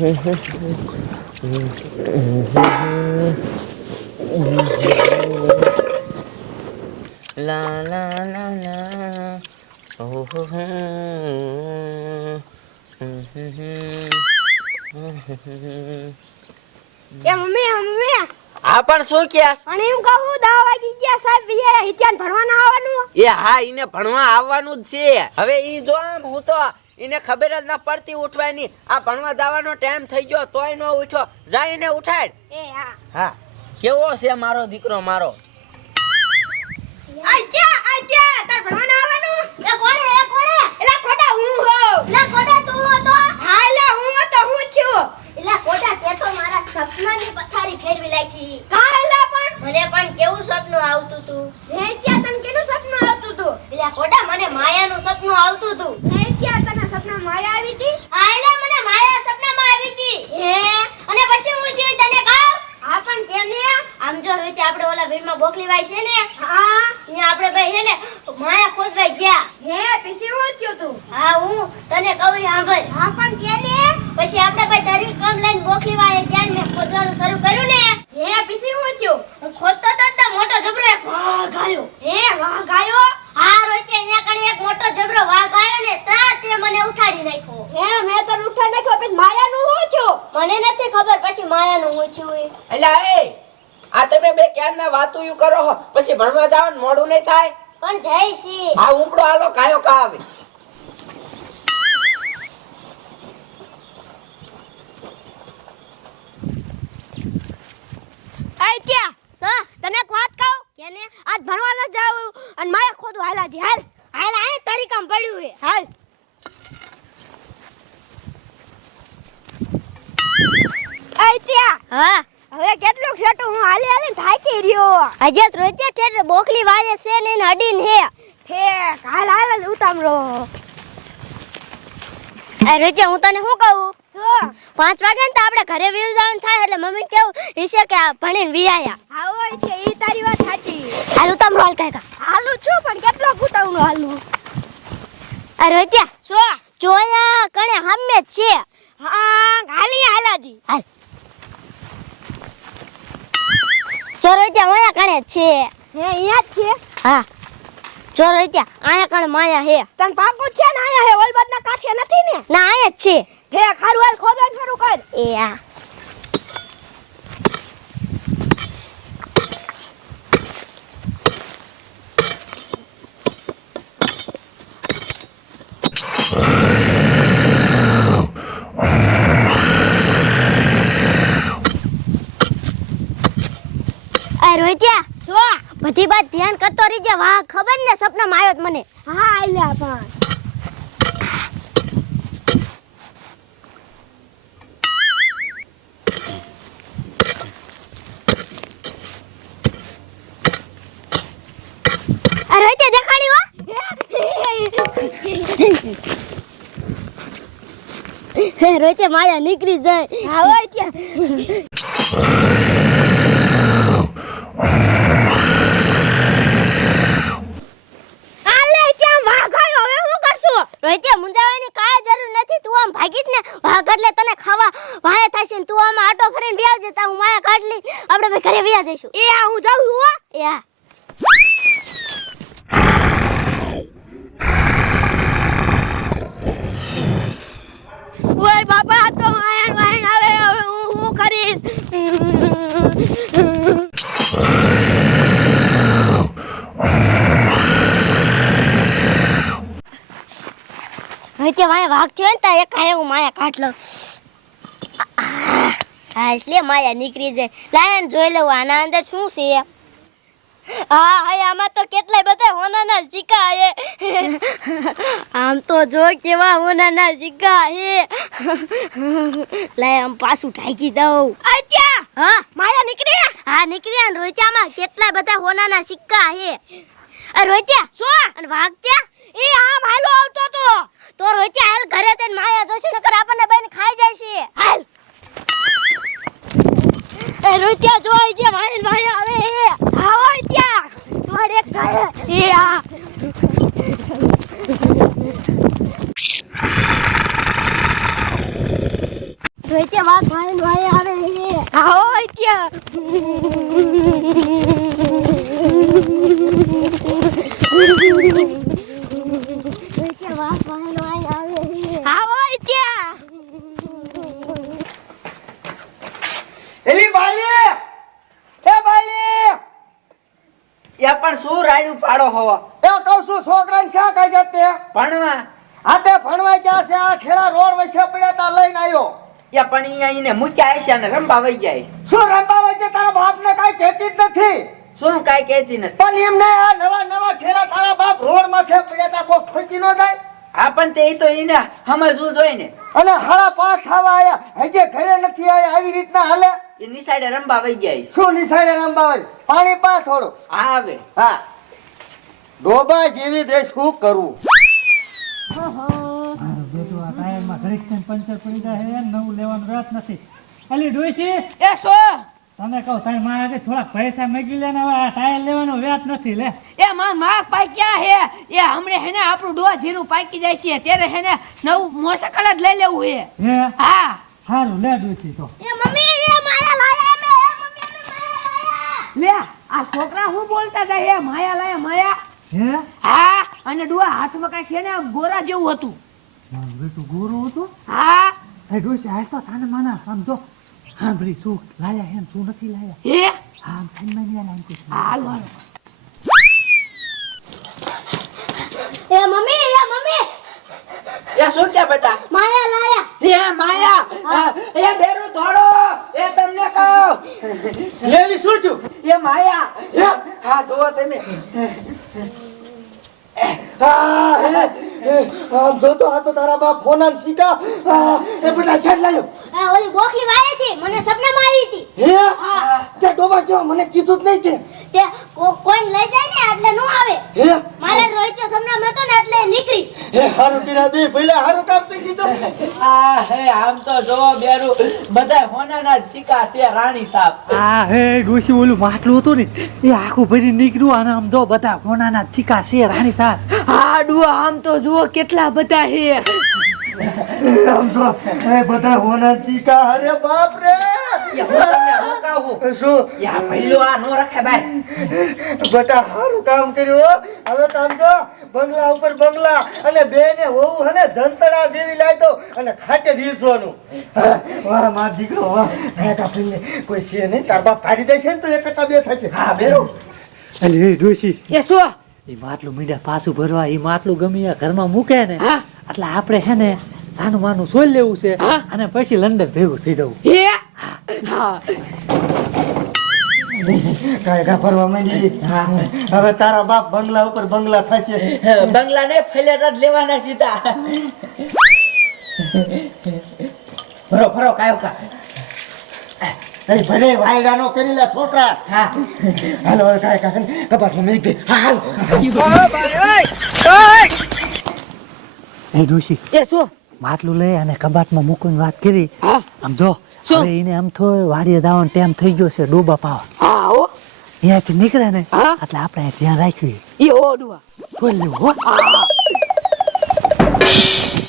લા લા લા લા ઓહો એ મમ્મી આ પણ શું ક્યાસ અને એમ કહું 10 વાગી ગયા સાહેબ વિયા હિત્યાન ભણવાના આવવાનું એ હા ઈને ભણવા આવવાનું જ છે હવે ઈ જો આમ હું તો ઈને ખબર જ ના પડતી ઉઠવાની આ ભણવા જવાનો ટાઈમ થઈ ગયો તોય ન ઉઠ્યો જા ઈને ઉઠાડ એ હા હા કેવો છે મારો દીકરો મારો આજા તાર ભણવાના આવવાનું એ કોણે એલા કોડા હું હો એલા કોડા તું હો તો હા એલા હું હો તો હું છું એલા કોડા તે તો મારા સપનાની પથારી ફેરવી નાખી કા એલા પણ મને પણ કેવું સપનું આવતું તું હે ત્યાં તને કેનું સપનું આવતું તું એલા કોડા મને માયાનું સપનું આવતું તું હે ત્યાં તને સપના માયા આવી હતી હા એલા મને માયા સપનામાં આવી હતી હે અને પછી હું જીવ તને કહું હા પણ કેને આમ જો રોતે આપણે ઓલા વીરમાં બોકલીવાય છે ને હા અહીંયા આપણે ભાઈ હે ને માયા ખોદવાઈ ગયા હે પછી હું થયો તું હા હું તને કહું સાંભળ હા પણ કેને પછી આપણે ભાઈ દરી કમ લઈને બોકલીવાય ત્યાં મેં ખોદવાનું શરૂ કર્યું ને હે પછી હું થયો હું ખોદતો તો મોટો જબરો એક વાઘ આવ્યો હે વાઘ આવ્યો હા રોતે અહીંયા કણે એક મોટો જબરો વાઘ આવ્યો ને તા તે મને ઉઠાડી નાખ્યો હે મેં તને ઉઠાડી નાખ્યો પછી માયાનું હું છું મને નથી ખબર પછી માયાનું હું છું અલ્યા એ આ તમે બે ક્યારના વાતું યુ કરો હો પછી ભણવા જવાનું મોડું નહીં થાય પણ જય શ્રી હા ઉપડો હાલો કાયો કા આવે આઈ ક્યાં સર તને એક વાત કહું કેને આજ ભણવા ન જાવ અને માયા ખોદું હાલાજી હાલ હાલ આ તારી કામ પડ્યું હે હાલ આઈ ત્યાં હા હવે કેટલું છેટું હું હાલે થાકી રહ્યો આજે રોજે ઠેઠ બોકલી વાજે છે ને અડીન હે ઠેક હાલ ઉતામરો આ રોજે હું તને શું કહું શું 5 વાગે ને તો આપણે ઘરે વીલ જવાનું થાય એટલે મમ્મી કેવું ઈશે કે આ ભણીને વિયાયા હા હોય છે ઈ તારી વાત સાચી હાલ ઉતામરો હાલ કાકા હાલું છું પણ કેટલો ઉતાવળો હાલું આ રોજે શું જોયા કણે હામે જ છે હા હાલી હાલાજી હાલ ચોરોજા માયા કણે છે હે અહીંયા જ છે હા ચોરોજા આયા કણે માયા હે તન પાકો છે ને આયા હે ઓલબાદના કાઠે નથી ને ના આયા જ છે હે ખારું હાલ ખોદવાનું શરૂ કર એ આ રોહિત્યા શું બધી વાત ધ્યાન કરતો રહીજે વાહ ખબર ને સપનામાં આવ્યો મને હા આલ્યા પણ અરે રોહિત્યા દેખાડી હો રોહિત્યા માયા નીકળી જાય હા હોય ત્યાં રોહિત્યા મુંજાવાની કાંઈ જરૂર નથી તું આમ ભાગીશ ને વાઘ એટલે તને ખાવા વાયા થશે ને તું આમ આટો ફરીને વ્યાજ જતા હું માયા કાઢ લઈ આપણે ભાઈ ઘરે વ્યા જઈશું એ હું જાઉં છું હો એ ઓય બાપા તો માયા વાયણ આવે હવે હું કરીશ રોહિત્યા માયા વાઘ થયો ને તા એક હારે હું માયા કાઢ લઉં હા એટલે માયા નીકળી જાય લાયન જોઈ લઉં આના અંદર શું છે હા હા આમાં તો કેટલાય બધા હોનાના સિક્કા હે આમ તો જો કેવા હોનાના સિક્કા હે લાય આમ પાછું ઢાંકી દઉં આત્યા હા માયા નીકળી હા નીકળ્યા ને રોહિત્યામાં કેટલાય બધા હોનાના સિક્કા હે રોહિત્યા શું અને વાઘ ક્યાં એ આમ હાલો આવતો તો રોહિત્યા હાલ ઘરે જઈને માયા જોશે નકર આપણને બેન ખાઈ જાય છે હાલ એ રોહિત્યા જોઈ જે માયા આવે આવો ત્યાં જોડ એક ઘરે એ આ વચ્ચે વાત ભાઈ ભાઈ આવે છે આવો ત્યાં વચ્ચે વાત ભાઈ ભાઈ આવે છે આવો ત્યાં એલી બાલી એ બાલી એ પણ શું રાડ્યું પાડો હવા એ કહું છું છોકરાને ક્યાં કઈ જતે ભણવા આતે ભણવા ગયા છે આ ખેડા રોડ વચ્ચે પડ્યા તા લઈને આવ્યો એ પણ અહીંયા એને મૂક્યા હશે ને રંબા વઈ જાય શું રંબા વચ્ચે તારા બાપને કાઈ કહેતી જ નથી શું કાઈ કહેતી નથી પણ એમને આ નવા નવા ખેડા તારા બાપ રોડ માથે પડ્યા તા કોઈ ઠોકી ન જાય હા પણ તે ઈ તો એને સમજવું જોઈએ ને અને હાડા પાંચ થવા આયા હજે ઘરે નથી આયા આવી રીતના હાલે એ નિશાળે રંબા વઈ જાય શું નિશાળે રંબા હોય પાણી પા થોડું હા આવે હા ડોબા જેવી દેશ શું કરવું પંચર પડી જાય નવું લેવાનું રાત નથી અલી ડોશી એ સો તમે કહો તારી મારા થોડાક પૈસા મેગી લે ને હવે આ ટાયર લેવાનો વ્યાજ નથી લે એ માર માં પાક્યા હે એ હમણે હેને આપણું ડોવા જીરું પાકી જાય છે ત્યારે હેને નવું મોટરસાઇકલ જ લઈ લેવું હે હે હા સારું લે ડોશી તો એ મમ્મી એ માયા લાયા મે એ મમ્મી અમે માયા લાયા લે આ છોકરા હું બોલતા જાય હે માયા લાયા માયા હે હા અને ડોવા હાથમાં કઈ છે ને આમ ગોરા જેવું હતું મારું બેટું ગોરું હતું હા એ ડોશી હાલ તો તાને માના આમ જો હા ભરી શું લાયા એમ શું નથી લાયા હે હા આમ થઈને મને લાઈન કુછ હાલ હાલ એ મમ્મી એ શું કે બેટા માયા લાયા એ માયા એ બેરું ધોડો એ તમને કહું લેવી શું છું એ માયા હા જોવો તમે આમ જોતો આ તો તારા બાપ ફોનાન શીખા એ બેટા શેઠ લાયો આ ઓલી ગોખલી વાયે છે મને સપનામાં આવી હતી હે તે ડોબા જેવો મને કીધું જ નહીં તે કોઈ લઈ જાય ને એટલે નો આવે હે મારે રોહિત સપનામાં હતો ને એટલે નીકળી હે હારું કીરા બે પહેલા હારું કામ કરી દીધું આ હે આમ તો જોવો બેરું બધા હોનાના જ સિક્કા છે રાણી સાહેબ આ હે ડોશી ઓલું માટલું હતું ને એ આખું ભરી નીકળ્યું અને આમ જો બધા કોનાના ચીકા છે રાણી સાહેબ હા ડોવા આમ તો જુઓ કેટલા બધા હે આમ જો એ બધા હોનાન શીખા અરે બાપ રે એ હું તમને હું કહું શું યા પહેલો આ નો રખે બાય બેટા હારું કામ કર્યું હવે કામ જો બંગલા ઉપર બંગલા અને બે ને હોવું હને જંતડા જેવી લાગ્યો અને ખાટે દીસવાનું વાહ માર દીકરો વાહ હે કાપીને કોઈ છે નહીં તાર બાપ પાડી દેશે ને તો એક કરતા બે થશે હા બેરું અલે એ ડોશી એ સો એ માટલું મીંડા પાછું ભરવા એ માટલું ગમે આ ઘરમાં મૂકે ને હા એટલે આપણે હે ને સાનું માનું સોલ લેવું છે હા. અને પછી લંડન ભેગું થઈ જવું હે હા કાયદા ભરવા માંડી હવે તારા બાપ બંગલા ઉપર બંગલા થશે બંગલા ને ફ્લેટ જ લેવાના સીધા ફરો ફરો કાયો કા એ ભલે વાયડાનો કરી લે છોકરા હા હાલો હવે કાય કાય કબાટમાં મેક દે હાલ એ ડોશી એ સો માટલું લઈ અને કબાટમાં મૂકીને વાત કરી હા આમ જો શું? હવે એને આમ થોય વાડીએ દાવાનો ટાઈમ થઈ ગયો છે ડોબા પાવા હા હો અહીંયાથી નીકળે ને હા. એટલે આપણે ધ્યાન રાખવી એ ઓ ડોવા ખોલ લેવું હો